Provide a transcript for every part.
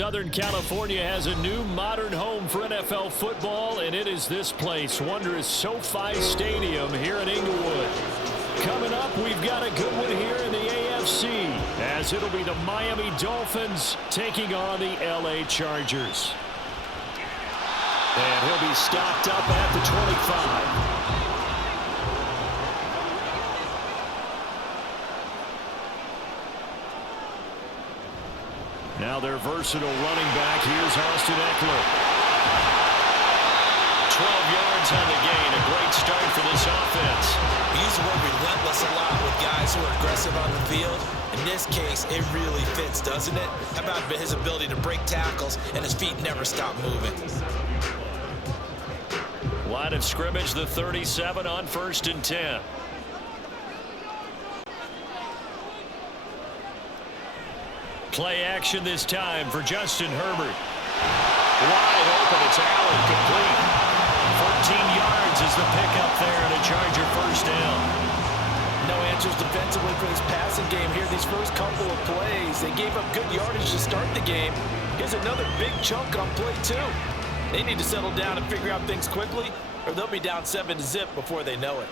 Southern California has a new modern home for NFL football, and it is this place, wondrous SoFi Stadium here in Inglewood. Coming up, we've got a good one here in the AFC, as it'll be the Miami Dolphins taking on the LA Chargers. And he'll be stopped up at the 25. Now their versatile running back. Here's Austin Eckler. 12 yards on the gain. A great start for this offense. We use the word relentless a lot with guys who are aggressive on the field. In this case, it really fits, doesn't it? How about his ability to break tackles and his feet never stop moving? Line of scrimmage, the 37 on 1st and 10. Play action this time for Justin Herbert. Wide open, it's Allen, complete. 14 yards is the pickup there, and a Charger first down. No answers defensively for this passing game here. These first couple of plays, they gave up good yardage to start the game. Here's another big chunk on play 2. They need to settle down and figure out things quickly, or they'll be down 7-0 before they know it.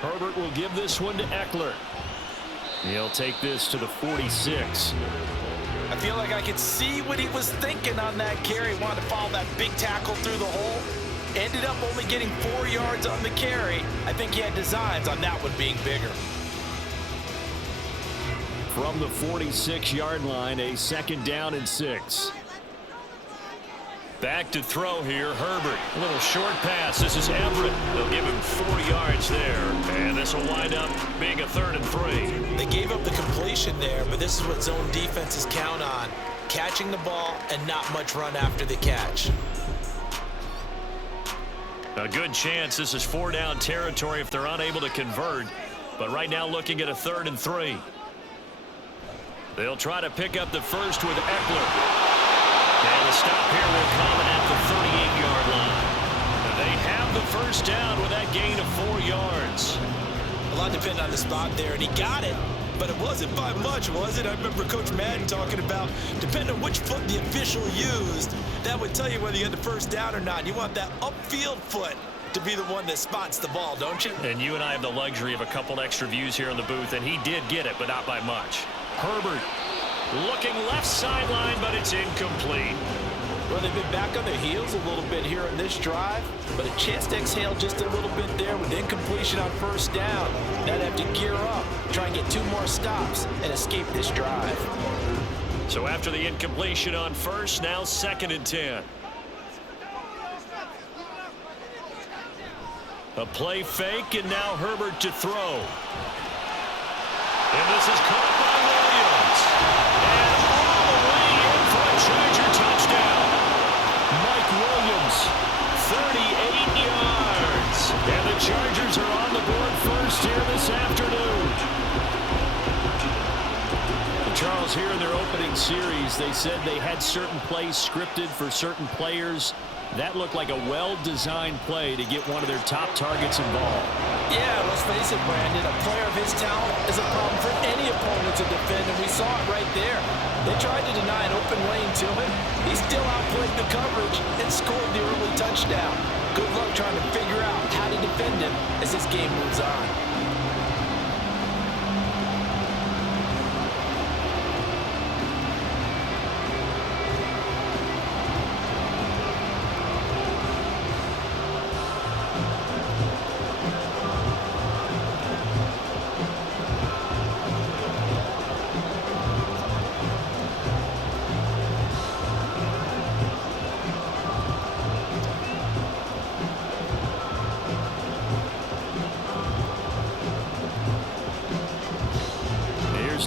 Herbert will give this one to Eckler. He'll take this to the 46. I feel like I could see what he was thinking on that carry. Wanted to follow that big tackle through the hole. Ended up only getting 4 yards on the carry. I think he had designs on that one being bigger. From the 46-yard line, a 2nd down and 6. Back to throw here, Herbert. A little short pass. This is Everett. They'll give him 4 yards there. And this will wind up being a 3rd and 3. They gave up the completion there, but this is what zone defenses count on. Catching the ball and not much run after the catch. A good chance this is 4-down territory if they're unable to convert. But right now looking at a 3rd and 3. They'll try to pick up the first with Eckler. And the stop here will come at the 38-yard line. They have the first down with that gain of 4 yards. A lot depended on the spot there, and he got it, but it wasn't by much, was it? I remember Coach Madden talking about, depending on which foot the official used, that would tell you whether you had the first down or not. You want that upfield foot to be the one that spots the ball, don't you? And you and I have the luxury of a couple extra views here in the booth, and he did get it, but not by much. Herbert looking left sideline, but it's incomplete. Well, they've been back on their heels a little bit here on this drive, but a chance to exhale just a little bit there with incompletion on 1st down. Now they have to gear up, try and get 2 more stops, and escape this drive. So after the incompletion on 1st, now 2nd and 10. A play fake, and now Herbert to throw. And this is caught by Williams. And all the way in for a Charger touchdown. Mike Williams, 38 yards. And the Chargers are on the board first here this afternoon. And Charles, here in their opening series, they said they had certain plays scripted for certain players. That looked like a well-designed play to get one of their top targets involved. Yeah, let's face it, Brandon. A player of his talent is a problem for any opponent to defend, and we saw it right there. They tried to deny an open lane to him. He still outplayed the coverage and scored the early touchdown. Good luck trying to figure out how to defend him as this game moves on.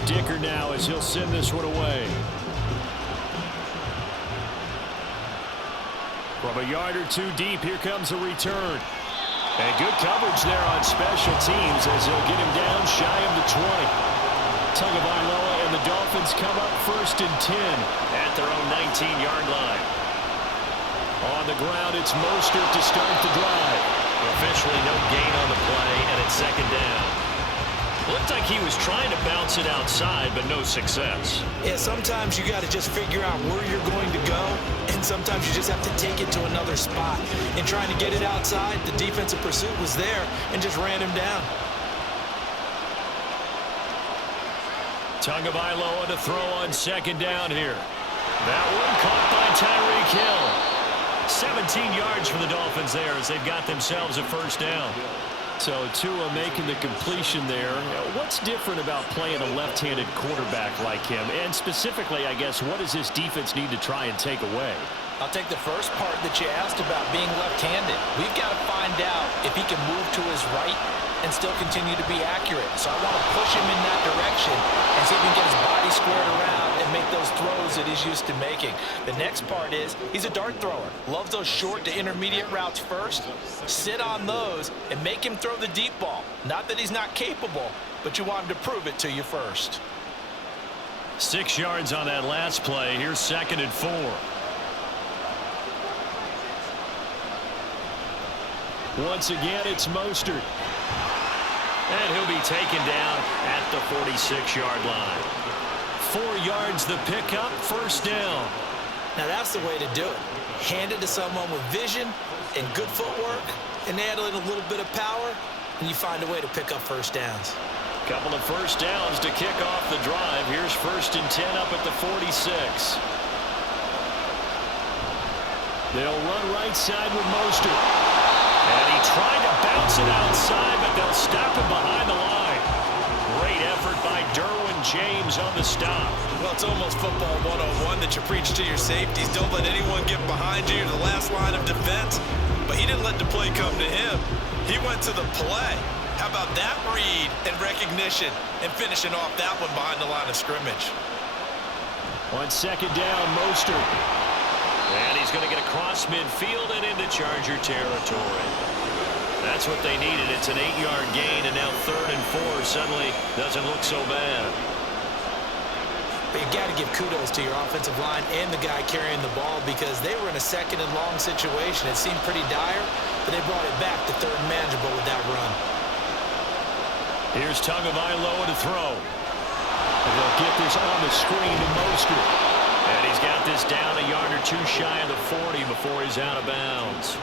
Dicker now as he'll send this one away. From a yard or 2 deep, here comes a return. And good coverage there on special teams as he'll get him down shy of the 20. Tagovailoa and the Dolphins come up 1st and 10 at their own 19-yard line. On the ground, it's Mostert to start the drive. Officially no gain on the play, and it's 2nd down. Looked like he was trying to bounce it outside, but no success. Yeah, sometimes you got to just figure out where you're going to go, and sometimes you just have to take it to another spot. In trying to get it outside, the defensive pursuit was there and just ran him down. Tagovailoa to throw on second down here. That one caught by Tyreek Hill. 17 yards for the Dolphins there as they've got themselves a first down. So Tua making the completion there. What's different about playing a left-handed quarterback like him? And specifically, I guess, what does this defense need to try and take away? I'll take the first part that you asked about being left-handed. We've got to find out if he can move to his right and still continue to be accurate. So I want to push him in that direction and see if he can get his body squared around and make those throws that he's used to making. The next part is he's a dart thrower. Loves those short to intermediate routes first. Sit on those and make him throw the deep ball. Not that he's not capable, but you want him to prove it to you first. 6 yards on that last play. Here's 2nd and 4. Once again, it's Mostert. And he'll be taken down at the 46-yard line. 4 yards the pickup, first down. Now that's the way to do it. Hand it to someone with vision and good footwork and add in a little bit of power, and you find a way to pick up first downs. Couple of first downs to kick off the drive. Here's 1st and 10 up at the 46. They'll run right side with Mostert. And he tried to bounce it outside, but they'll stop him behind the line. Great effort by Derwin James on the stop. Well, it's almost football 101 that you preach to your safeties. Don't let anyone get behind you to the last line of defense. But he didn't let the play come to him. He went to the play. How about that read and recognition and finishing off that one behind the line of scrimmage? On second down, Mostert. And he's going to get across midfield and into Charger territory. That's what they needed. It's an 8-yard gain, and now 3rd and 4 suddenly doesn't look so bad. But you've got to give kudos to your offensive line and the guy carrying the ball because they were in a 2nd and long situation. It seemed pretty dire, but they brought it back to 3rd and manageable with that run. Here's Tagovailoa to throw. They'll get this on the screen to Mostert. And he's got this down a yard or 2 shy of the 40 before he's out of bounds.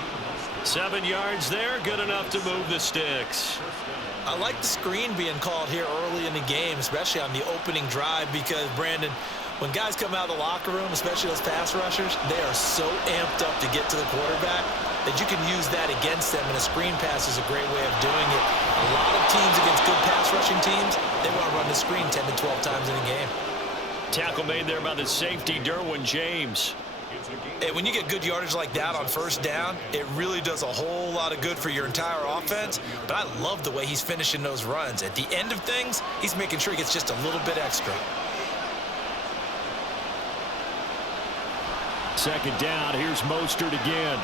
7 yards there, good enough to move the sticks. I like the screen being called here early in the game, especially on the opening drive, because, Brandon, when guys come out of the locker room, especially those pass rushers, they are so amped up to get to the quarterback that you can use that against them, and a screen pass is a great way of doing it. A lot of teams against good pass rushing teams, they want to run the screen 10 to 12 times in a game. Tackle made there by the safety, Derwin James. Hey, when you get good yardage like that on first down, it really does a whole lot of good for your entire offense. But I love the way he's finishing those runs. At the end of things, he's making sure he gets just a little bit extra. Second down, here's Mostert again.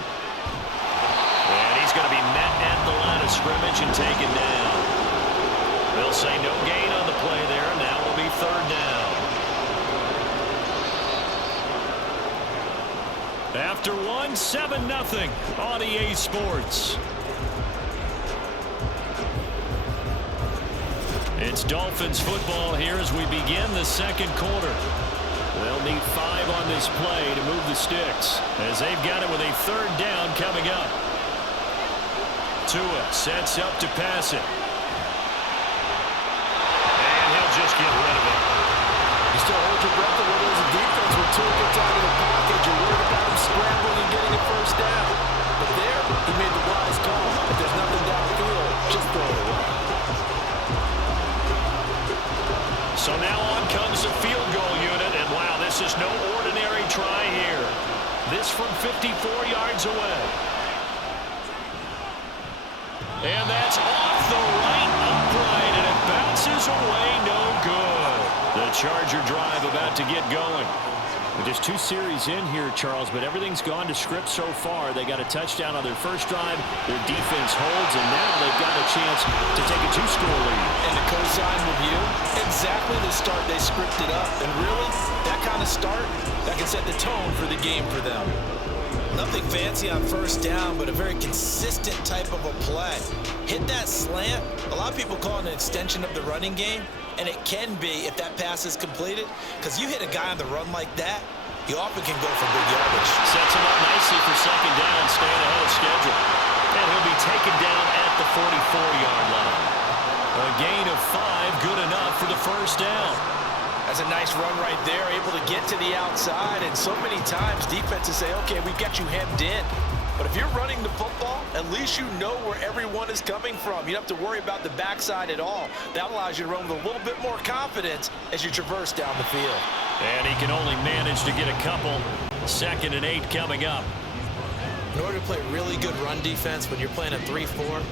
And he's going to be met at the line of scrimmage and taken down. They'll say no gain on the play there. Now it'll be 3rd down. After 1, 7-0 on EA Sports. It's Dolphins football here as we begin the 2nd quarter. They'll need 5 on this play to move the sticks as they've got it with a 3rd down coming up. Tua sets up to pass it. And he'll just get rid of it. You still hold your breath a little as a defense when Tua gets out of the pocket. You're worried about him scrambling and getting a first down. But there, he made the wise call. If there's nothing downfield, just throw it away. So now on comes the field goal unit. And wow, this is no ordinary try here. This from 54 yards away. And that's off the right upright, and it bounces away, no good. The Charger drive about to get going. Just 2 series in here, Charles, but everything's gone to script so far. They got a touchdown on their first drive. Their defense holds, and now they've got a chance to take a 2-score lead. And to co-sign with you, exactly the start they scripted up. And really, that kind of start, that can set the tone for the game for them. Nothing fancy on first down, but a very consistent type of a play. Hit that slant. A lot of people call it an extension of the running game, and it can be if that pass is completed, because you hit a guy on the run like that, you often can go for big yardage. Sets him up nicely for second down, staying ahead of schedule. And he'll be taken down at the 44-yard line. A gain of 5, good enough for the first down. That's a nice run right there, able to get to the outside. And so many times defenses say, okay, we've got you hemmed in. But if you're running the football, at least you know where everyone is coming from. You don't have to worry about the backside at all. That allows you to run with a little bit more confidence as you traverse down the field. And he can only manage to get a couple. 2nd and 8 coming up. In order to play really good run defense when you're playing a 3-4,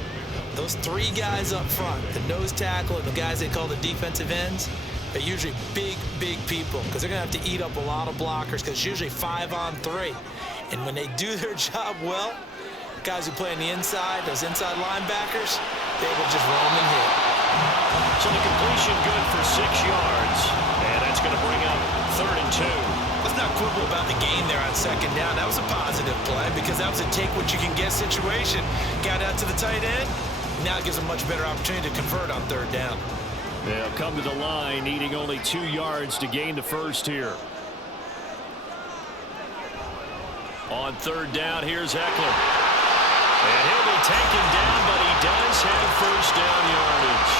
those 3 guys up front, the nose tackle and the guys they call the defensive ends, they're usually big, big people because they're going to have to eat up a lot of blockers because it's usually 5 on 3. And when they do their job well, guys who play on the inside, those inside linebackers, they will just roam and hit. So the completion good for 6 yards. And that's going to bring up 3rd and 2. Let's not quibble about the gain there on 2nd down. That was a positive play because that was a take-what-you-can-get situation. Got out to the tight end. Now it gives a much better opportunity to convert on 3rd down. They'll come to the line, needing only 2 yards to gain the first here. On 3rd down, here's Eckler. And he'll be taken down, but he does have first down yardage.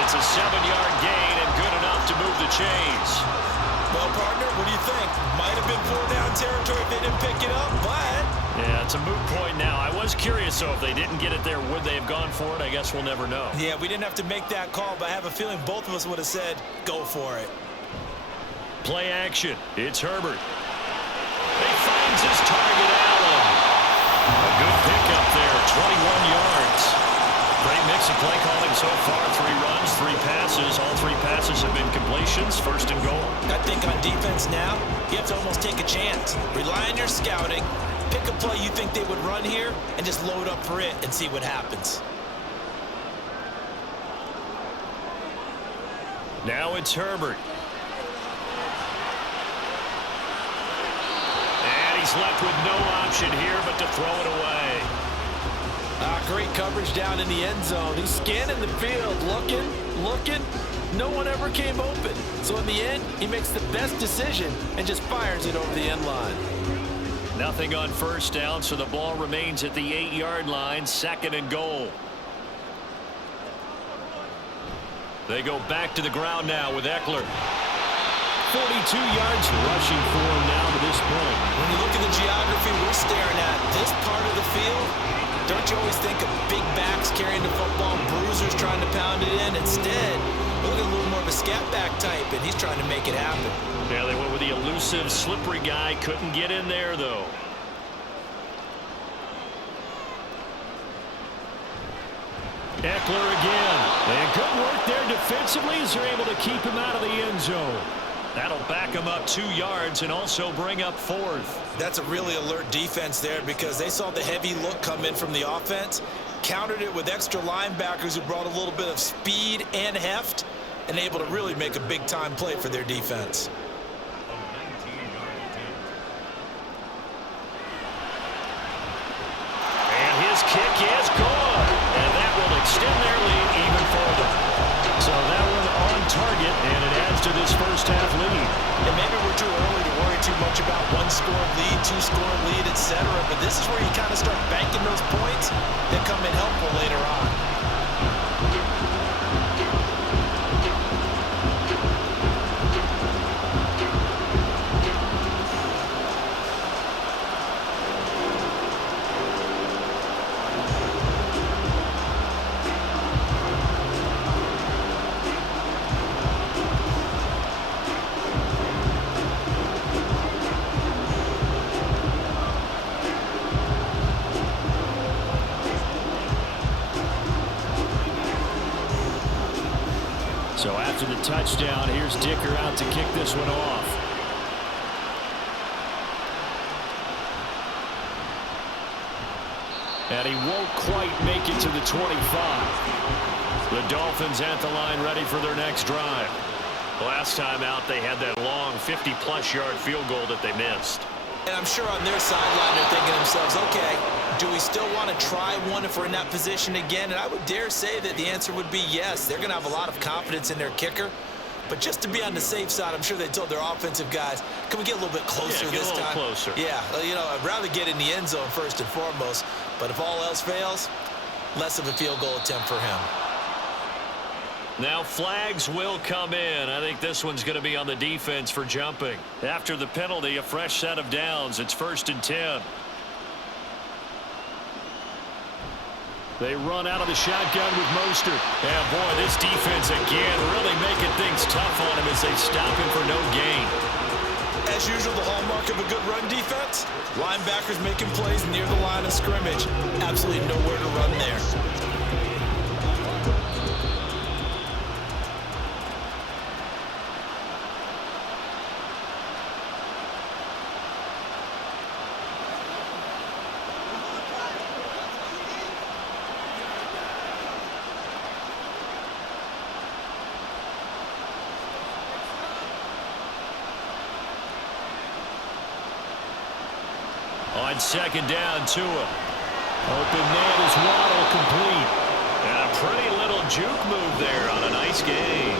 It's a 7-yard gain and good enough to move the chains. Well, partner, what do you think? Might have been 4-down territory if they didn't pick it up, but... Yeah, it's a moot point now. I was curious, though, if they didn't get it there, would they have gone for it? I guess we'll never know. Yeah, we didn't have to make that call, but I have a feeling both of us would have said, go for it. Play action. It's Herbert. He finds his target, Allen. A good pickup there, 21 yards. Great mix of play calling so far. 3 runs, 3 passes. All 3 passes have been completions. 1st and goal. I think on defense now, you have to almost take a chance. Rely on your scouting. Pick a play you think they would run here and just load up for it and see what happens. Now it's Herbert. And he's left with no option here but to throw it away. Great coverage down in the end zone. He's scanning the field, looking. No one ever came open. So in the end, he makes the best decision and just fires it over the end line. Nothing on first down, so the ball remains at the 8-yard line, 2nd and goal. They go back to the ground now with Eckler. 42 yards rushing for him now to this point. When you look at the geography we're staring at, this part of the field, don't you always think of big backs carrying the football, bruisers trying to pound it in? Instead, look at a little more of a scat back type, and he's trying to make it happen. Yeah, they went with the elusive, slippery guy. Couldn't get in there, though. Eckler again. And good work there defensively as they're able to keep him out of the end zone. That'll back him up 2 yards and also bring up 4th. That's a really alert defense there because they saw the heavy look come in from the offense, countered it with extra linebackers who brought a little bit of speed and heft, and able to really make a big-time play for their defense. And his kick is good. And that will extend their lead even further. So that one on target, and it adds to this first half lead. And maybe we're too early to worry too much about 1-score lead, 2-score lead, etc. But this is where you kind of start banking those points that come in helpful later on. So after the touchdown, here's Dicker out to kick this one off. And he won't quite make it to the 25. The Dolphins at the line ready for their next drive. Last time out, they had that long 50-plus yard field goal that they missed. And I'm sure on their sideline they're thinking to themselves, okay, do we still want to try one if we're in that position again? And I would dare say that the answer would be yes. They're going to have a lot of confidence in their kicker. But just to be on the safe side, I'm sure they told their offensive guys, can we get a little bit closer this time? Closer. Yeah, you know, I'd rather get in the end zone first and foremost. But if all else fails, less of a field goal attempt for him. Now flags will come in. I think this one's going to be on the defense for jumping. After the penalty, a fresh set of downs. It's 1st and 10. They run out of the shotgun with Mostert. Yeah, boy, this defense again really making things tough on him as they stop him for no gain. As usual, the hallmark of a good run defense, linebackers making plays near the line of scrimmage. Absolutely nowhere to run there. On 2nd down, Tua. Open man is Waddle, complete. And a pretty little juke move there on a nice game.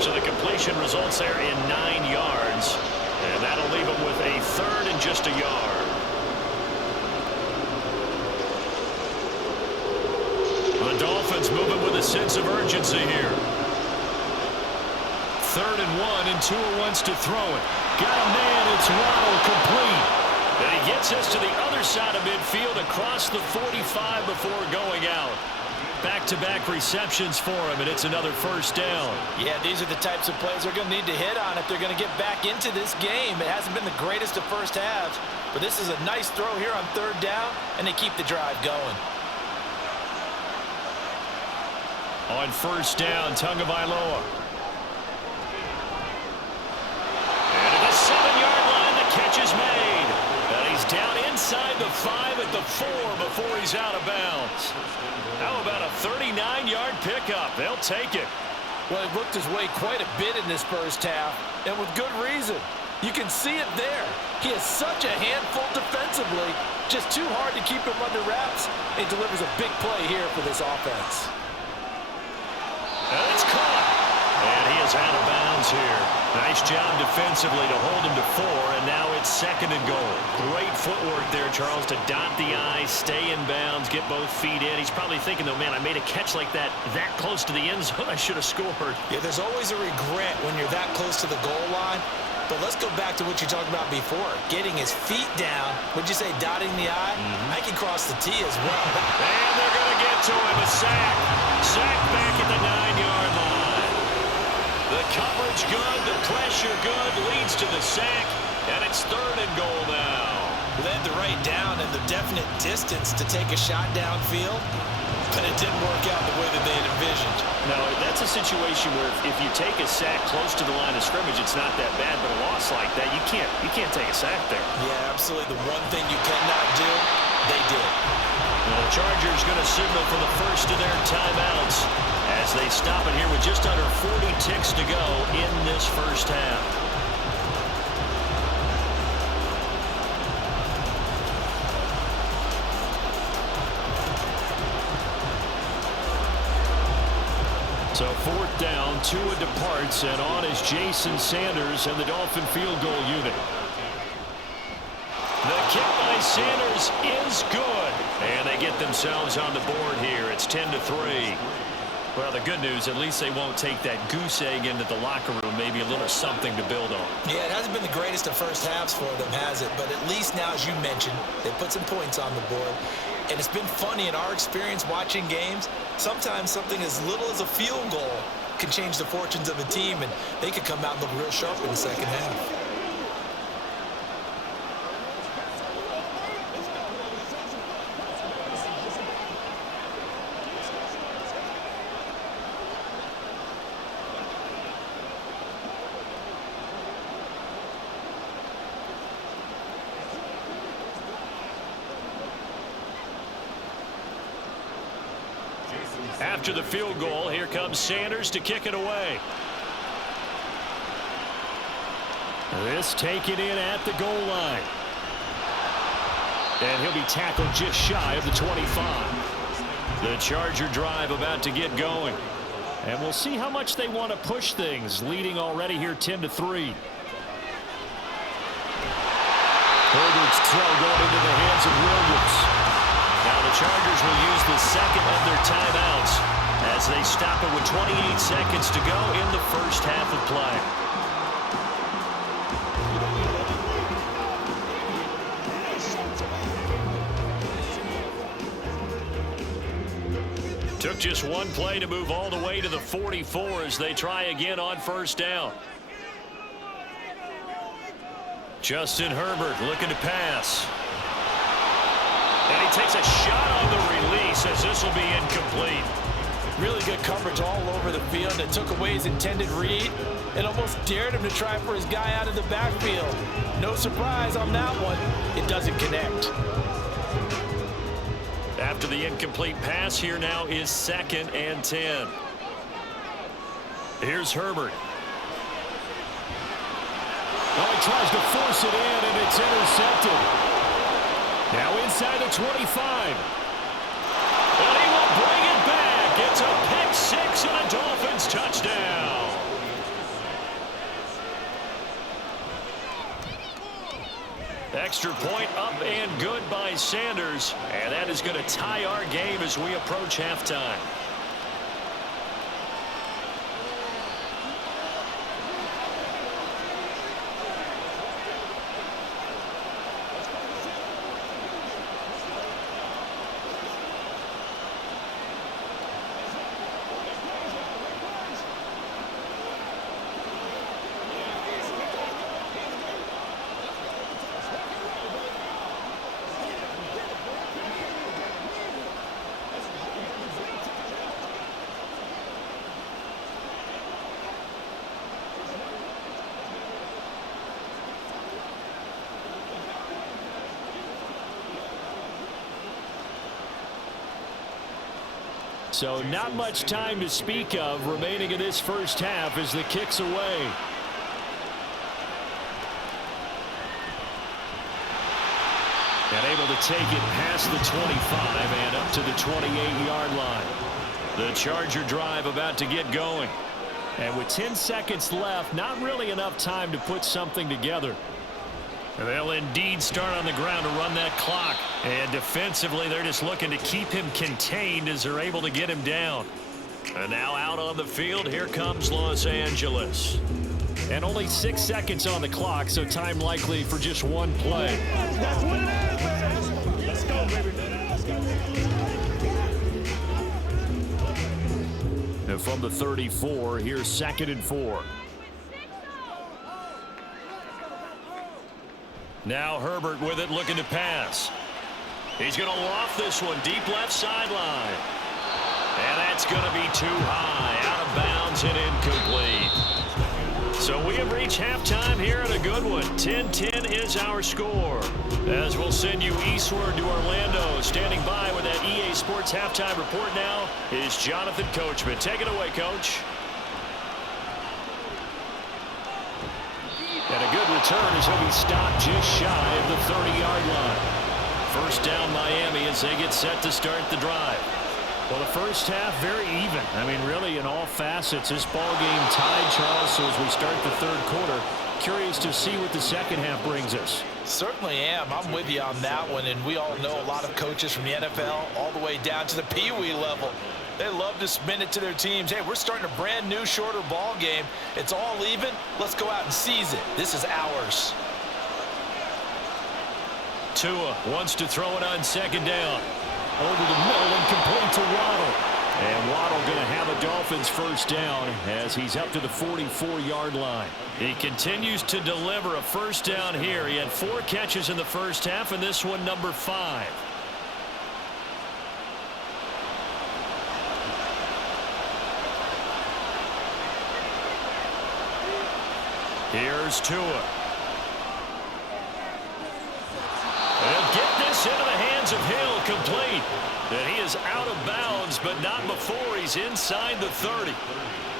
So the completion results there in 9 yards. And that'll leave him with a 3rd and just a yard. The Dolphins moving with a sense of urgency here. 3rd and 1, and Tua wants to throw it. Got a man, it's Waddle, complete. And he gets us to the other side of midfield across the 45 before going out. Back-to-back receptions for him, and it's another 1st down. Yeah, these are the types of plays they're going to need to hit on if they're going to get back into this game. It hasn't been the greatest of first halves, but this is a nice throw here on 3rd down, and they keep the drive going. On 1st down, Tagovailoa. And at the 7-yard line, the catch is made. Down inside the 5 at the 4 before he's out of bounds. How about a 39-yard pickup? They'll take it. Well, he looked his way quite a bit in this first half, and with good reason. You can see it there. He is such a handful defensively, just too hard to keep him under wraps. He delivers a big play here for this offense. And it's caught. And he is out of bounds here. Nice job defensively to hold him to 4, and now it's 2nd and goal. Great footwork there, Charles, to dot the I, stay in bounds, get both feet in. He's probably thinking, though, man, I made a catch like that close to the end zone. I should have scored. Yeah, there's always a regret when you're that close to the goal line. But let's go back to what you talked about before. Getting his feet down. Would you say dotting the I? I can cross the T as well. And they're going to get to him. A sack. Sack back at the 9-yard line. The coverage good, the pressure good, leads to the sack, and it's 3rd and goal now. They had the right down and the definite distance to take a shot downfield, but it didn't work out the way that they had envisioned. No, that's a situation where if you take a sack close to the line of scrimmage, it's not that bad, but a loss like that, you can't take a sack there. Yeah, absolutely. The one thing you cannot do, they did. The Chargers going to signal for the first of their timeouts as they stop it here with just under 40 ticks to go in this first half. So 4th down, Tua departs, and on is Jason Sanders and the Dolphin field goal unit. The kick by Sanders is good. And they get themselves on the board here. It's 10-3. Well, the good news, at least they won't take that goose egg into the locker room. Maybe a little something to build on. Yeah, it hasn't been the greatest of first halves for them, has it? But at least now, as you mentioned, they put some points on the board. And it's been funny in our experience watching games. Sometimes something as little as a field goal can change the fortunes of a team, and they could come out and look real sharp in the second half. After the field goal, here comes Sanders to kick it away. This taken in at the goal line. And he'll be tackled just shy of the 25. The Charger drive about to get going. And we'll see how much they want to push things, leading already here 10-3. Herbert's throw going into the hands of Williams. Now the Chargers will use the second of their timeouts as they stop it with 28 seconds to go in the first half of play. Took just one play to move all the way to the 44 as they try again on first down. Justin Herbert looking to pass. And he takes a shot on the release as this will be incomplete. Really good coverage all over the field that took away his intended read and almost dared him to try for his guy out of the backfield. No surprise on that one. It doesn't connect. After the incomplete pass, here now is 2nd and 10. Here's Herbert. Oh, he tries to force it in, and it's intercepted. Now inside the 25. And he will bring it back. It's a pick six and a Dolphins touchdown. Extra point up and good by Sanders. And that is going to tie our game as we approach halftime. So not much time to speak of remaining in this first half as the kick's away. And able to take it past the 25 and up to the 28-yard line. The Charger drive about to get going. And with 10 seconds left, not really enough time to put something together. They'll indeed start on the ground to run that clock. And defensively, they're just looking to keep him contained as they're able to get him down. And now out on the field, here comes Los Angeles. And only 6 seconds on the clock, so time likely for just one play. That's what it is, baby. Let's go, baby. Let's go. And from the 34, here's 2nd and 4. Now Herbert with it, looking to pass. He's going to loft this one deep left sideline. And that's going to be too high, out of bounds and incomplete. So we have reached halftime here in a good one. 10-10 is our score. As we'll send you eastward to Orlando. Standing by with that EA Sports halftime report now is Jonathan Coachman. Take it away, Coach. And a good return as he'll be stopped just shy of the 30-yard line. First down Miami as they get set to start the drive. Well, the first half very even. I mean, really in all facets. This ball game tied, Charles, so as we start the third quarter, curious to see what the second half brings us. Certainly am. I'm with you on that one, and we all know a lot of coaches from the NFL all the way down to the Pee Wee level. They love to spin it to their teams. Hey, we're starting a brand new, shorter ball game. It's all even. Let's go out and seize it. This is ours. Tua wants to throw it on second down. Over the middle and complete to Waddle. And Waddle going to have a Dolphins first down as he's up to the 44-yard line. He continues to deliver a first down here. He had 4 catches in the first half, and this one number 5. Here's Tua. They'll get this into the hands of Hill, complete. And he is out of bounds, but not before he's inside the 30.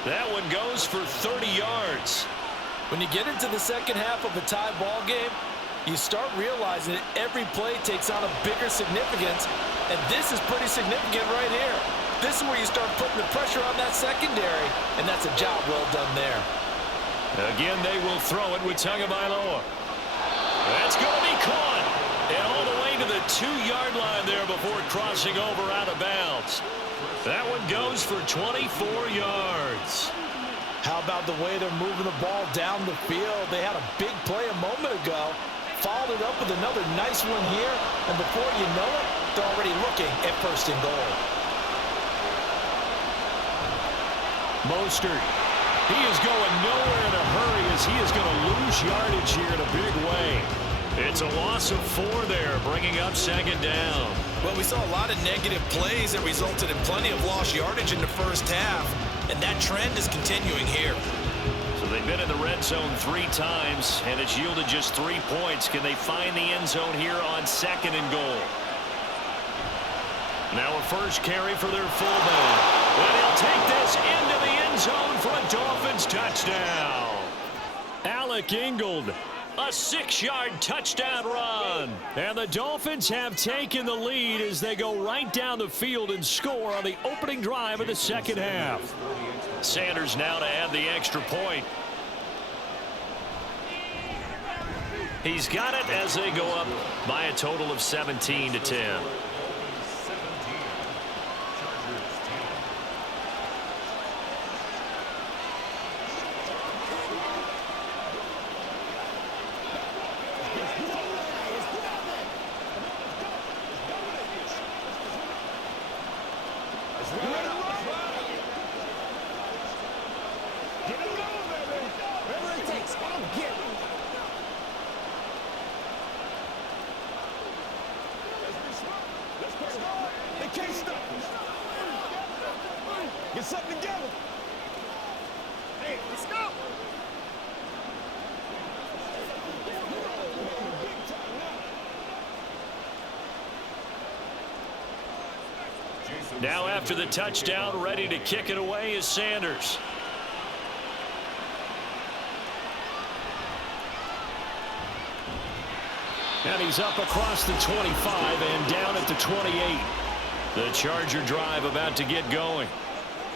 That one goes for 30 yards. When you get into the second half of a tie ball game, you start realizing that every play takes on a bigger significance, and this is pretty significant right here. This is where you start putting the pressure on that secondary, and that's a job well done there. Again, they will throw it with Tagovailoa. That's going to be caught. And all the way to the 2-yard line there before crossing over out of bounds. That one goes for 24 yards. How about the way they're moving the ball down the field? They had a big play a moment ago. Followed it up with another nice one here. And before you know it, they're already looking at 1st and goal. Mostert. He is going nowhere in a hurry as he is going to lose yardage here in a big way. It's a loss of 4 there, bringing up 2nd down. Well, we saw a lot of negative plays that resulted in plenty of lost yardage in the first half, and that trend is continuing here. So they've been in the red zone 3 times, and it's yielded just 3 points. Can they find the end zone here on 2nd and goal? Now a first carry for their fullback. And he'll take this into the end zone for a Dolphins touchdown. Alec Ingold. A 6-yard touchdown run. And the Dolphins have taken the lead as they go right down the field and score on the opening drive of the second half. Sanders now to add the extra point. He's got it as they go up by a total of 17-10. Get something together. Hey, let's go. Now after the touchdown, ready to kick it away is Sanders. And he's up across the 25 and down at the 28. The Charger drive about to get going.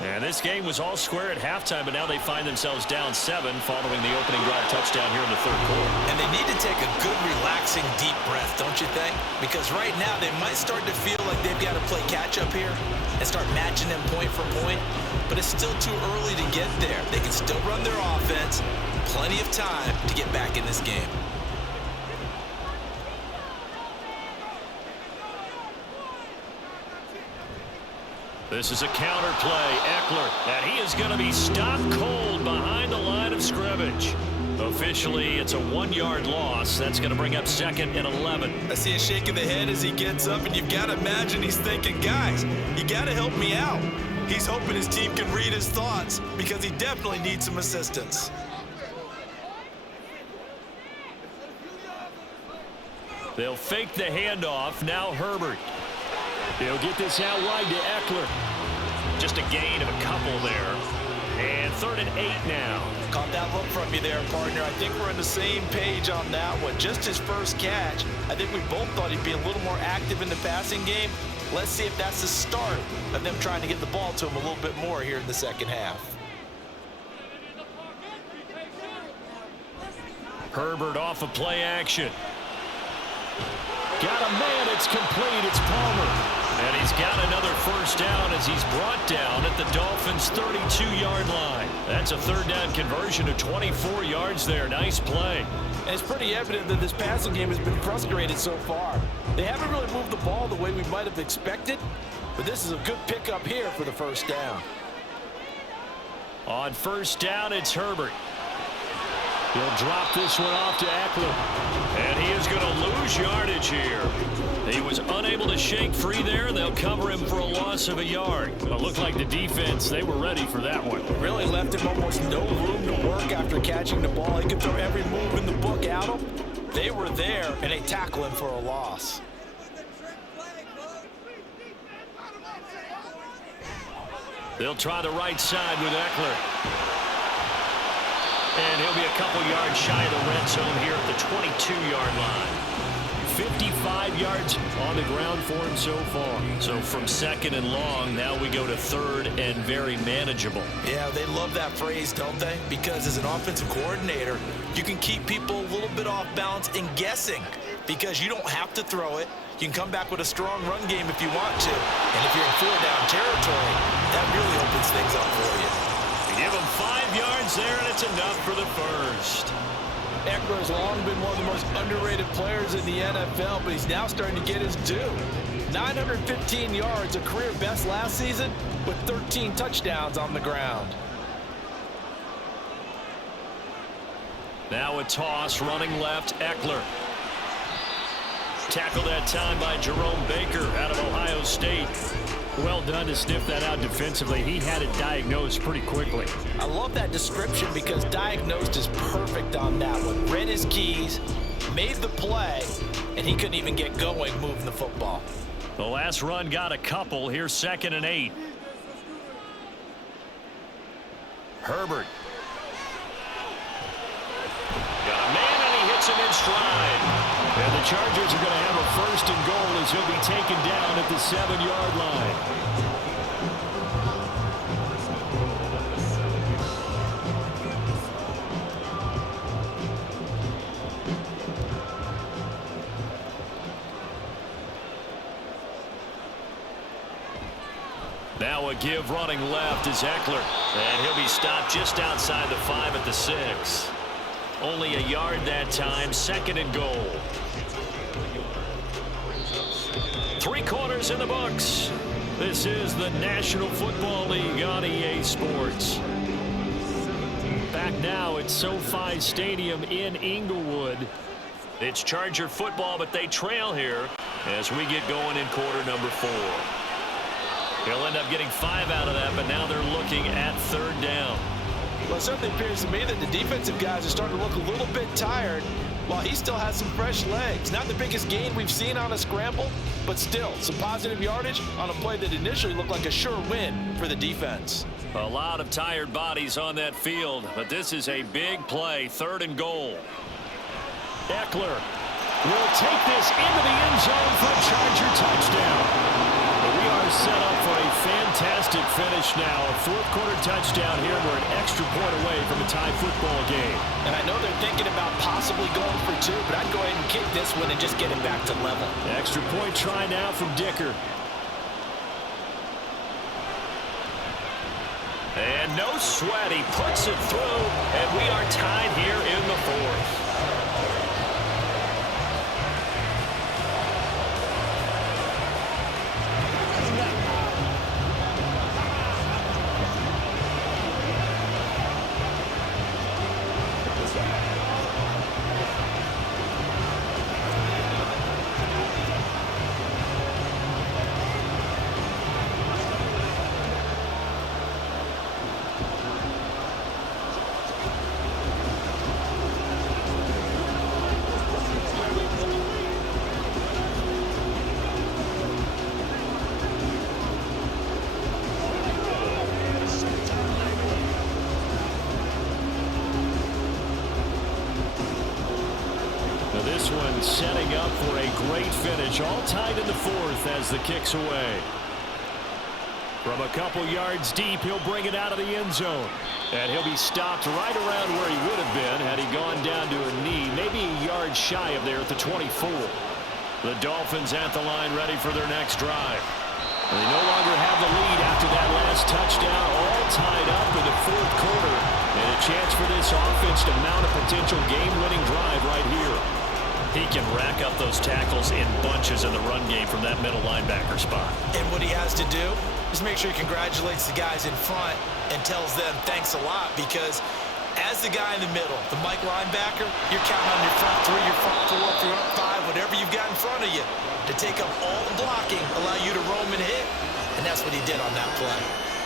And this game was all square at halftime, but now they find themselves down 7 following the opening drive touchdown here in the 3rd quarter. And they need to take a good, relaxing, deep breath, don't you think? Because right now they might start to feel like they've got to play catch-up here and start matching them point for point. But it's still too early to get there. They can still run their offense. Plenty of time to get back in this game. This is a counter play. Eckler, and he is going to be stopped cold behind the line of scrimmage. Officially, it's a 1-yard loss. That's going to bring up 2nd and 11. I see a shake of the head as he gets up, and you've got to imagine he's thinking, guys, you got to help me out. He's hoping his team can read his thoughts because he definitely needs some assistance. They'll fake the handoff. Now Herbert. He'll get this out wide to Eckler. Just a gain of a couple there. And 3rd and 8 now. Caught that look from you there, partner. I think we're on the same page on that one. Just his first catch. I think we both thought he'd be a little more active in the passing game. Let's see if that's the start of them trying to get the ball to him a little bit more here in the second half. Herbert off of play action. Got a man, it's complete, it's Palmer. And he's got another first down as he's brought down at the Dolphins' 32-yard line. That's a 3rd down conversion of 24 yards there. Nice play. And it's pretty evident that this passing game has been frustrated so far. They haven't really moved the ball the way we might have expected, but this is a good pickup here for the first down. On first down, it's Herbert. He'll drop this one off to Eckler. And he is going to lose yardage here. He was unable to shake free there. They'll cover him for a loss of a yard. But it looked like the defense, they were ready for that one. Really left him almost no room to work after catching the ball. He could throw every move in the book at him. They were there, and they tackle him for a loss. They'll try the right side with Eckler. And he'll be a couple yards shy of the red zone here at the 22-yard line. 55 yards on the ground for him so far. So from second and long, now we go to third and very manageable. Yeah, they love that phrase, don't they? Because as an offensive coordinator, you can keep people a little bit off balance and guessing because you don't have to throw it. You can come back with a strong run game if you want to. And if you're in four-down territory, that really opens things up for you. You give him 5 yards there, and it's enough for the first. Eckler has long been one of the most underrated players in the NFL, but he's now starting to get his due. 915 yards, a career best last season, with 13 touchdowns on the ground. Now a toss, running left, Eckler. Tackled that time by Jerome Baker out of Ohio State. Well done to sniff that out defensively. He had it diagnosed pretty quickly. I love that description because diagnosed is perfect on that one. Read his keys, made the play, and he couldn't even get going moving the football. The last run got a couple. Here's 2nd and 8. Herbert. Got a man, and he hits him in stride. And the Chargers are going to have a 1st and goal as he'll be taken down at the 7-yard line. Now a give running left is Eckler. And he'll be stopped just outside the 5 at the 6. Only a yard that time, 2nd and goal. 3 quarters in the books. This is the National Football League on EA Sports. Back now at SoFi Stadium in Inglewood. It's Charger football, but they trail here as we get going in quarter number 4. He'll end up getting 5 out of that, but now they're looking at 3rd down. Well, it certainly appears to me that the defensive guys are starting to look a little bit tired while he still has some fresh legs. Not the biggest gain we've seen on a scramble, but still some positive yardage on a play that initially looked like a sure win for the defense. A lot of tired bodies on that field, but this is a big play, 3rd and goal. Eckler will take this into the end zone for a Charger touchdown. We are set up for a fantastic finish now. A 4th quarter touchdown here. We're an extra point away from a tie football game. And I know they're thinking about possibly going for 2, but I'd go ahead and kick this one and just get it back to level. Extra point try now from Dicker. And no sweat. He puts it through, and we are tied here in the 4th. This one setting up for a great finish. All tied in the 4th as the kick's away. From a couple yards deep, he'll bring it out of the end zone. And he'll be stopped right around where he would have been had he gone down to a knee, maybe a yard shy of there at the 24. The Dolphins at the line ready for their next drive. They no longer have the lead after that last touchdown, all tied up in the 4th quarter. And a chance for this offense to mount a potential game-winning drive right here. He can rack up those tackles in bunches in the run game from that middle linebacker spot. And what he has to do is make sure he congratulates the guys in front and tells them thanks a lot, because as the guy in the middle, the Mike linebacker, you're counting on your front 3, your front 4, your front 5, whatever you've got in front of you to take up all the blocking, allow you to roam and hit. And that's what he did on that play.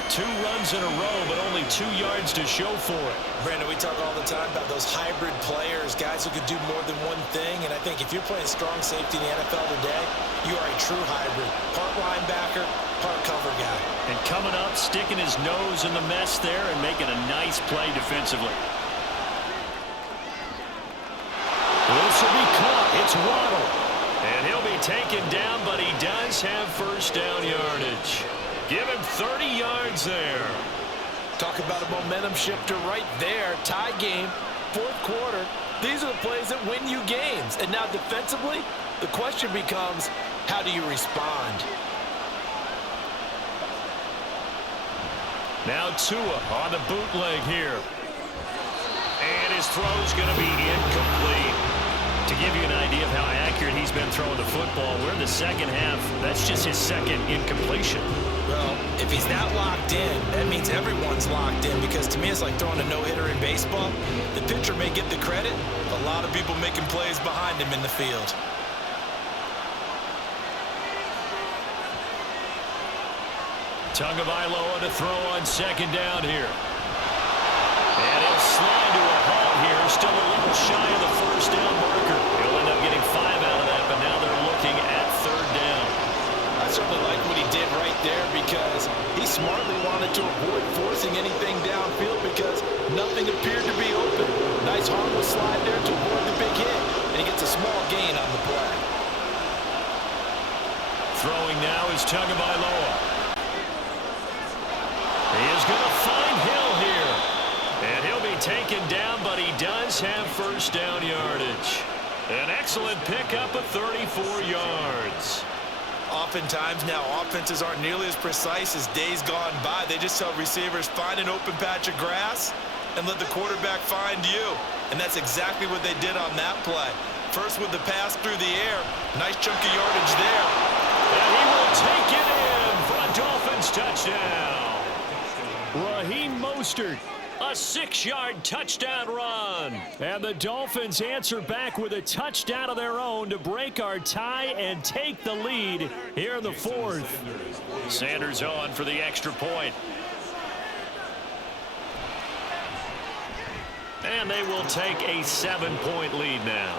2 runs in a row, but only 2 yards to show for it. Brandon, we talk all the time about those hybrid players, guys who could do more than one thing. And I think if you're playing strong safety in the NFL today, you are a true hybrid. Part linebacker, part cover guy. And coming up, sticking his nose in the mess there and making a nice play defensively. This This will be caught. It's Waddle. And he'll be taken down, but he does have first down yardage. Give him 30 yards there. Talk about a momentum shifter right there. Tie game, fourth quarter. These are the plays that win you games. And now defensively, the question becomes, how do you respond? Now Tua on the bootleg here. And his throw's going to be incomplete. To give you an idea of how accurate he's been throwing the football, we're in the second half. That's just his second incompletion. Well, if he's not locked in, that means everyone's locked in, because to me it's like throwing a no-hitter in baseball. The pitcher may get the credit, a lot of people making plays behind him in the field. Tagovailoa to throw on second down here. And he'll slide to a halt here. Still a little shy of the first down marker. He'll end up getting 5 out of that, but now they're looking at third down. I certainly like what he did right there, because he smartly wanted to avoid forcing anything downfield because nothing appeared to be open. Nice harmless slide there to avoid the big hit, and he gets a small gain on the play. Throwing now is Tagovailoa. He is going to find Hill here. And he'll be taken down, but he does have first down yardage. An excellent pickup of 34 yards. Oftentimes now offenses aren't nearly as precise as days gone by. They just tell receivers, find an open patch of grass and let the quarterback find you. And that's exactly what they did on that play. First with the pass through the air. Nice chunk of yardage there. And he will take it in for a Dolphins touchdown. Raheem Mostert. A 6-yard touchdown run. And the Dolphins answer back with a touchdown of their own to break our tie and take the lead here in the fourth. Sanders on for the extra point. And they will take a 7-point lead now.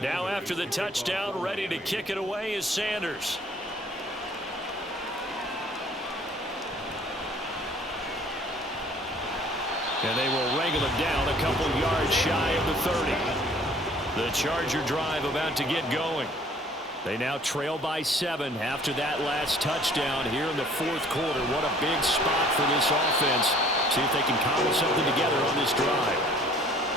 Now after the touchdown, ready to kick it away is Sanders. And they will wrangle him down a couple yards shy of the 30. The Charger drive about to get going. They now trail by 7 after that last touchdown here in the fourth quarter. What a big spot for this offense. See if they can cobble something together on this drive.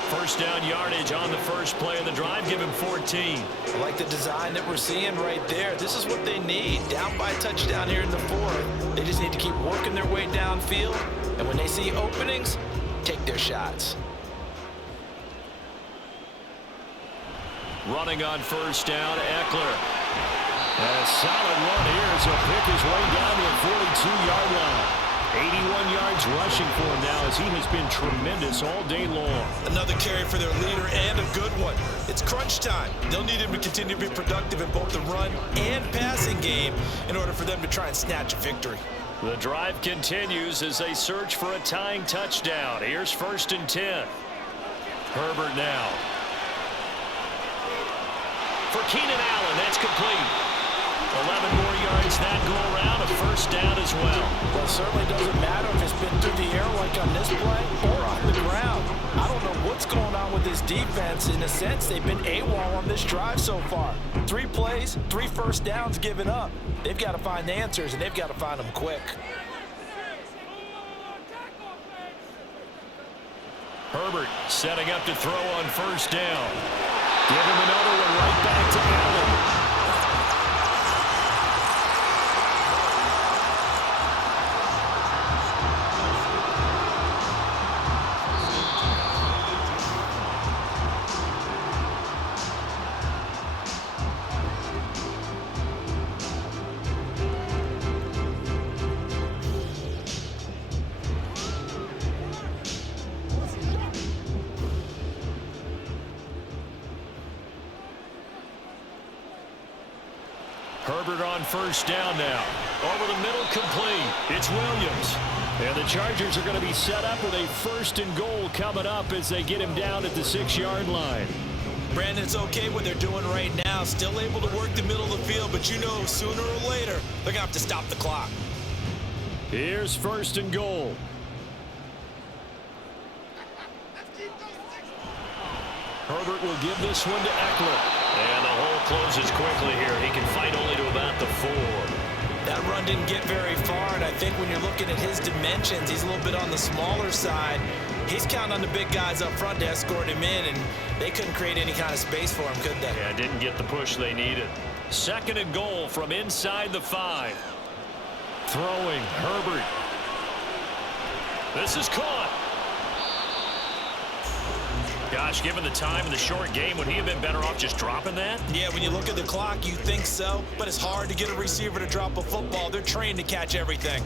First down yardage on the first play of the drive. Give him 14. I like the design that we're seeing right there. This is what they need. Down by a touchdown here in the fourth. They just need to keep working their way downfield. And when they see openings, take their shots. Running on first down, Eckler. And a solid run here as he'll pick his way down to the 42-yard line. 81 yards rushing for him now as he has been tremendous all day long. Another carry for their leader and a good one. It's crunch time. They'll need him to continue to be productive in both the run and passing game in order for them to try and snatch a victory. The drive continues as they search for a tying touchdown. Here's 1st and 10. Herbert now. For Keenan Allen, that's complete. 11 more yards that go around, a first down as well. Well, it certainly doesn't matter if it's been through the air like on this play or on the ground. I don't know what's going on with this defense. In a sense, they've been AWOL on this drive so far. 3 plays, 3 first downs given up. They've got to find the answers, and they've got to find them quick. Herbert setting up to throw on first down. Give him another one right back to Allen. Herbert on first down now. Over the middle, complete. It's Williams. And the Chargers are going to be set up with a 1st and goal coming up as they get him down at the 6-yard line. Brandon, it's okay what they're doing right now. Still able to work the middle of the field, but you know sooner or later they're going to have to stop the clock. Here's 1st and goal. Herbert will give this one to Eckler. And the hole closes quickly here. He can fight only to about the 4. That run didn't get very far, and I think when you're looking at his dimensions, he's a little bit on the smaller side. He's counting on the big guys up front to escort him in, and they couldn't create any kind of space for him, could they? Yeah, didn't get the push they needed. 2nd and goal from inside the 5. Throwing, Herbert. This is caught. Gosh, given the time in the short game, would he have been better off just dropping that? Yeah, when you look at the clock, you think so, but it's hard to get a receiver to drop a football. They're trained to catch everything.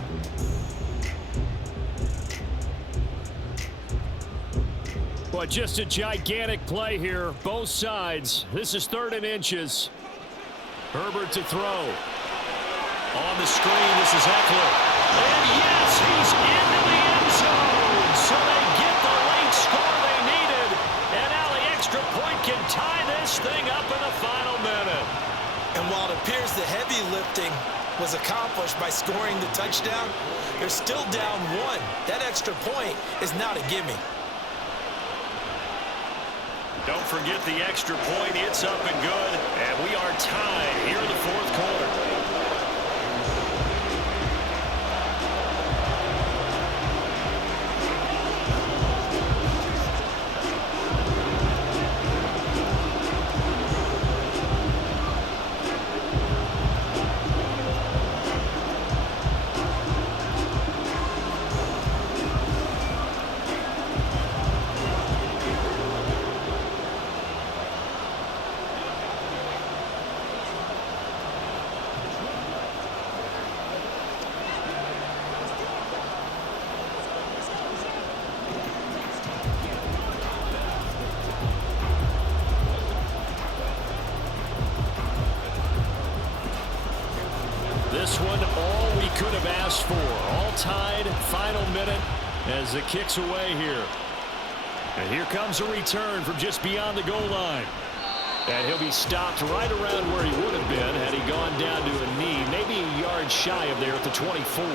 Well, just a gigantic play here, both sides. This is 3rd and inches. Herbert to throw. On the screen, this is Eckler. And yes, he's into the end zone. So they get the late score they needed. And now the extra point can tie this thing up in the final minute. And while it appears the heavy lifting was accomplished by scoring the touchdown, they're still down 1. That extra point is not a gimme. Don't forget the extra point. It's up and good. And we are tied here in the 4th quarter. This one, all we could have asked for. All tied, final minute as the kick's away here. And here comes a return from just beyond the goal line. And he'll be stopped right around where he would have been had he gone down to a knee, maybe a yard shy of there at the 24.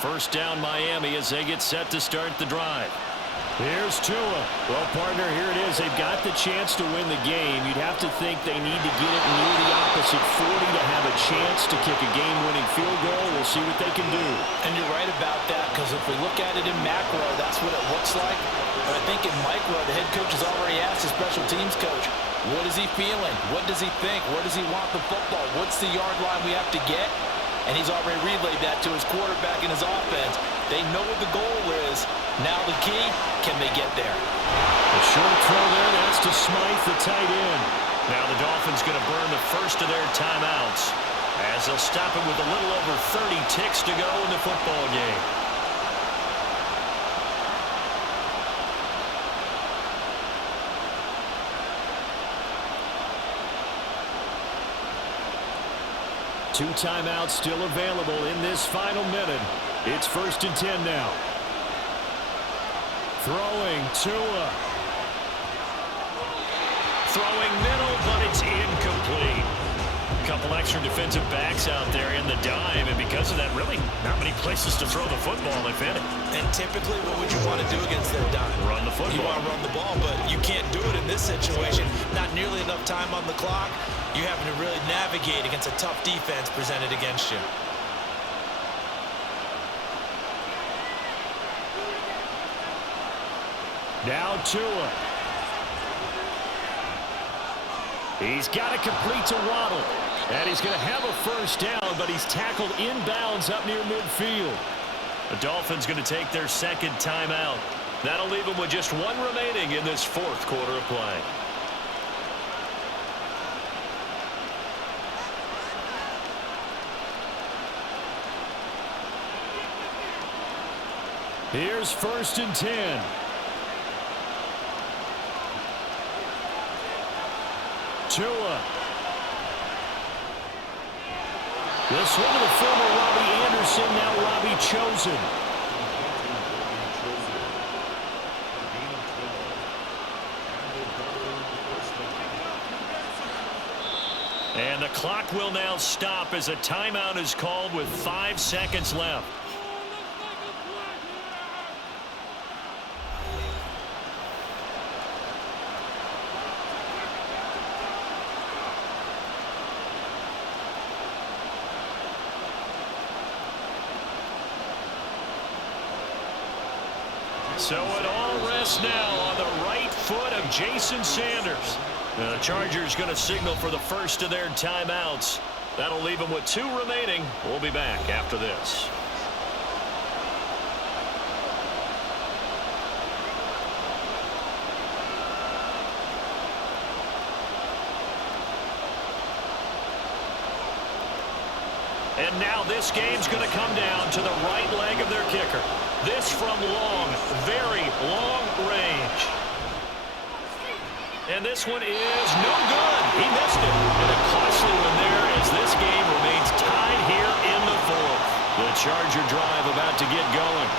1st down Miami as they get set to start the drive. Here's Tua. Well, partner, here it is. They've got the chance to win the game. You'd have to think they need to get it near the opposite 40 to have a chance to kick a game-winning field goal. We'll see what they can do. And you're right about that, because if we look at it in macro, that's what it looks like. But I think in micro, the head coach has already asked the special teams coach, what is he feeling? What does he think? Where does he want the football? What's the yard line we have to get? And he's already relayed that to his quarterback and his offense. They know what the goal is. Now the key, can they get there? A short throw there, that's to Smythe, the tight end. Now the Dolphins going to burn the first of their timeouts as they'll stop it with a little over 30 ticks to go in the football game. Two timeouts still available in this final minute. It's 1st and 10 now. Throwing, Tua. Throwing middle, but it's incomplete. A couple extra defensive backs out there in the dime, and because of that, really not many places to throw the football, if any. And typically, what would you want to do against that dime? Run the football. You want to run the ball, but you can't do it in this situation. Not nearly enough time on the clock. You having to really navigate against a tough defense presented against you. Now Tua. He's got to complete to Waddle. And he's going to have a 1st down, but he's tackled inbounds up near midfield. The Dolphins going to take their 2nd timeout. That'll leave them with just one remaining in this 4th quarter of play. Here's 1st and 10. Tua. The swing of the former Robbie Anderson, now Robbie Chosen. And the clock will now stop as a timeout is called with 5 seconds left. So it all rests now on the right foot of Jason Sanders. The Chargers going to signal for the first of their timeouts. That'll leave them with 2 remaining. We'll be back after this. And now this game's going to come down to the right leg of their kicker. This from long, very long range. And this one is no good. He missed it. And a costly one there as this game remains tied here in the 4th. The Charger drive about to get going.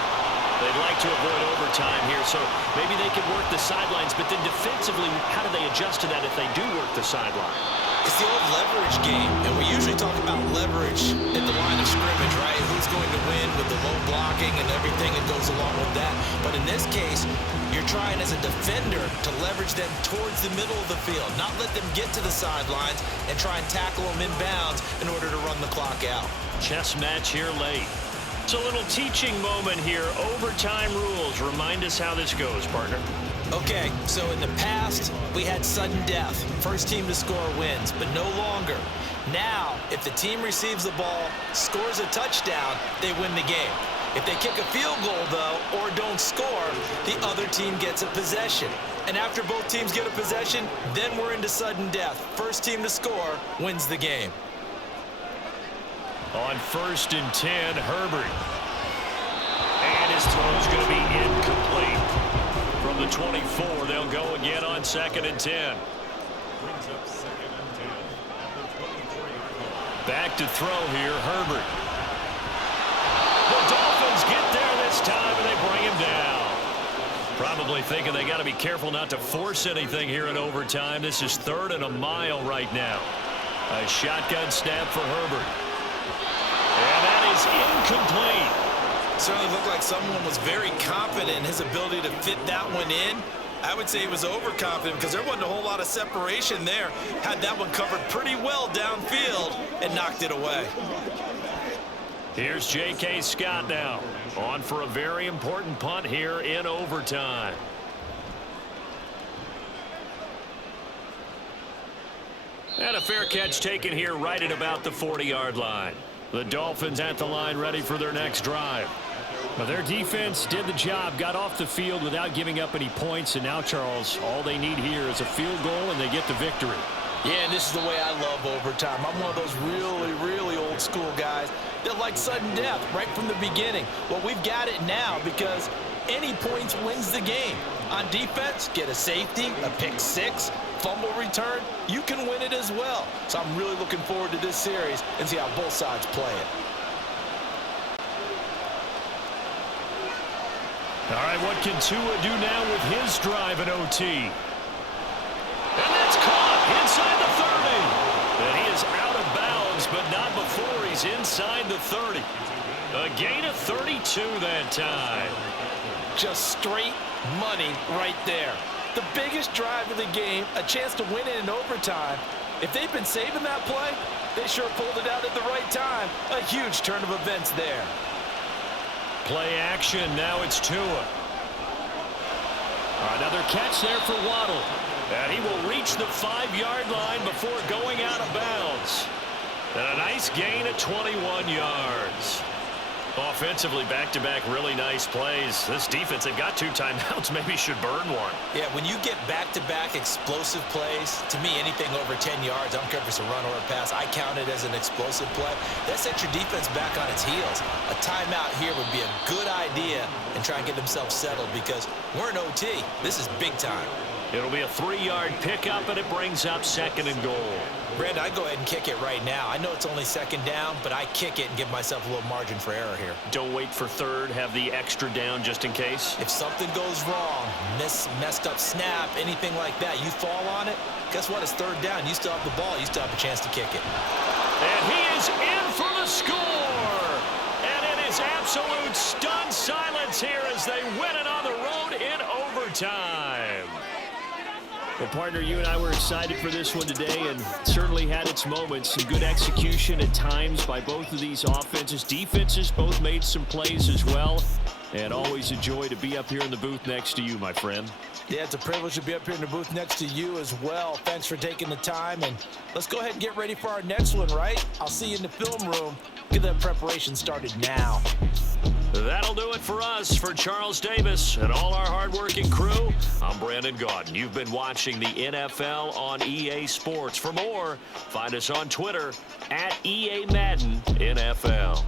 They'd like to avoid overtime here, so maybe they could work the sidelines, but then defensively, how do they adjust to that if they do work the sideline? It's the old leverage game, and we usually talk about leverage at the line of scrimmage, right? Who's going to win with the low blocking and everything that goes along with that. But in this case, you're trying as a defender to leverage them towards the middle of the field, not let them get to the sidelines and try and tackle them inbounds in order to run the clock out. Chess match here late. It's a little teaching moment here. Overtime rules. Remind us how this goes, partner. Okay, so in the past, we had sudden death. First team to score wins, but no longer. Now, if the team receives the ball, scores a touchdown, they win the game. If they kick a field goal, though, or don't score, the other team gets a possession. And after both teams get a possession, then we're into sudden death. First team to score wins the game. On 1st and 10, Herbert. And his throw's going to be incomplete. From the 24, they'll go again on 2nd and 10. Back to throw here, Herbert. The Dolphins get there this time, and they bring him down. Probably thinking they got to be careful not to force anything here in overtime. This is 3rd and a mile right now. A shotgun snap for Herbert. And that is incomplete. Certainly looked like someone was very confident in his ability to fit that one in. I would say he was overconfident because there wasn't a whole lot of separation there. Had that one covered pretty well downfield and knocked it away. Here's J.K. Scott now, on for a very important punt here in overtime. And a fair catch taken here right at about the 40-yard line. The Dolphins at the line ready for their next drive. Well, their defense did the job, got off the field without giving up any points, and now, Charles, all they need here is a field goal and they get the victory. Yeah, and this is the way I love overtime. I'm one of those really, really old school guys that like sudden death right from the beginning. Well, we've got it now because any points wins the game. On defense, get a safety, a pick six, fumble return, you can win it as well. So I'm really looking forward to this series and see how both sides play it. All right, what can Tua do now with his drive in OT? And that's caught inside the 30. And he is out of bounds, but not before he's inside the 30. A gain of 32 that time. Just straight money right there. The biggest drive of the game, a chance to win it in overtime. If they've been saving that play, they sure pulled it out at the right time. A huge turn of events there. Play action, now it's Tua. Another catch there for Waddle. And he will reach the 5-yard line before going out of bounds. And a nice gain of 21 yards. Offensively, back-to-back really nice plays. This defense, they've got 2 timeouts, maybe should burn one. Yeah, when you get back-to-back explosive plays, to me, anything over 10 yards, I don't care if it's a run or a pass, I count it as an explosive play. That sets your defense back on its heels. A timeout here would be a good idea and try and get themselves settled because we're in OT. This is big time. It'll be a 3-yard pickup, and it brings up 2nd and goal. Brandon, I go ahead and kick it right now. I know it's only 2nd down, but I kick it and give myself a little margin for error here. Don't wait for 3rd. Have the extra down just in case. If something goes wrong, messed up snap, anything like that, you fall on it, guess what? It's 3rd down. You still have the ball. You still have a chance to kick it. And he is in for the score. And it is absolute stunned silence here as they win it on the road in overtime. Well, partner, you and I were excited for this one today and certainly had its moments. Some good execution at times by both of these offenses. Defenses both made some plays as well. And always a joy to be up here in the booth next to you, my friend. Yeah, it's a privilege to be up here in the booth next to you as well. Thanks for taking the time, and let's go ahead and get ready for our next one, right? I'll see you in the film room. Get that preparation started now. That'll do it for us. For Charles Davis and all our hardworking crew, I'm Brandon Gaudin. You've been watching the NFL on EA Sports. For more, find us on Twitter @EA Madden NFL.